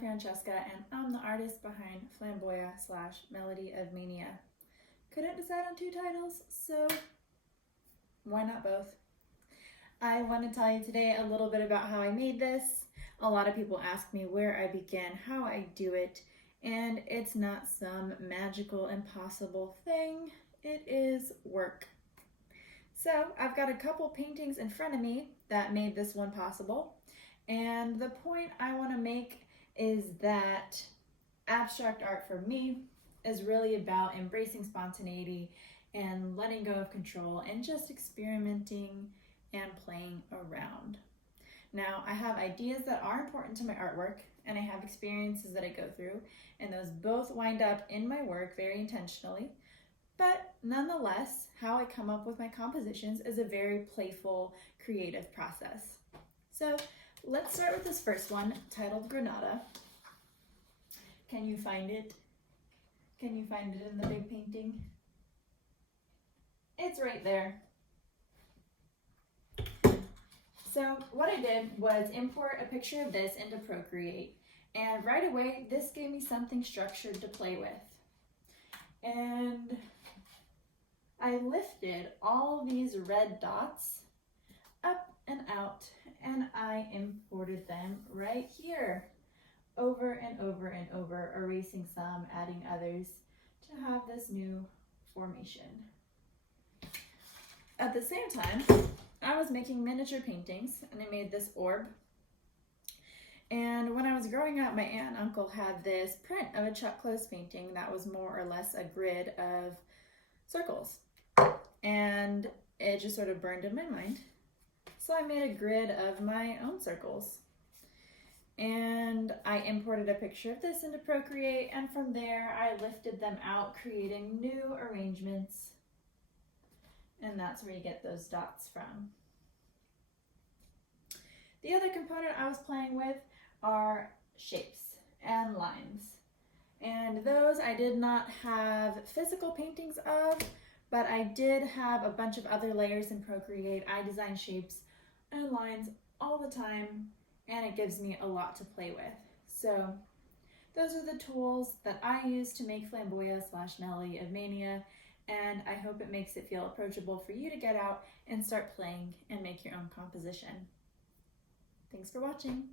Francesca, and I'm the artist behind Flamboia / Melody of Mania. Couldn't decide on two titles, so why not both? I want to tell you today a little bit about how I made this. A lot of people ask me where I began, how I do it, and it's not some magical, impossible thing. It is work. So I've got a couple paintings in front of me that made this one possible. And the point I want to make is that abstract art for me is really about embracing spontaneity and letting go of control and just experimenting and playing around. Now, I have ideas that are important to my artwork, and I have experiences that I go through, and those both wind up in my work very intentionally. But nonetheless, how I come up with my compositions is a very playful, creative process. So let's start with this first one, titled Granada. Can you find it? Can you find it in the big painting? It's right there. So what I did was import a picture of this into Procreate, and right away this gave me something structured to play with. And I lifted all these red dots up and out, and I imported them right here, over and over and over, erasing some, adding others, to have this new formation. At the same time, I was making miniature paintings, and I made this orb. And when I was growing up, my aunt and uncle had this print of a Chuck Close painting that was more or less a grid of circles. And it just sort of burned in my mind. So I made a grid of my own circles. And I imported a picture of this into Procreate, and from there I lifted them out, creating new arrangements. And that's where you get those dots from. The other component I was playing with are shapes and lines. And those I did not have physical paintings of, but I did have a bunch of other layers in Procreate. I design shapes and lines all the time, and it gives me a lot to play with. So those are the tools that I use to make Flamboia / Melody of Mania, and I hope it makes it feel approachable for you to get out and start playing and make your own composition. Thanks for watching.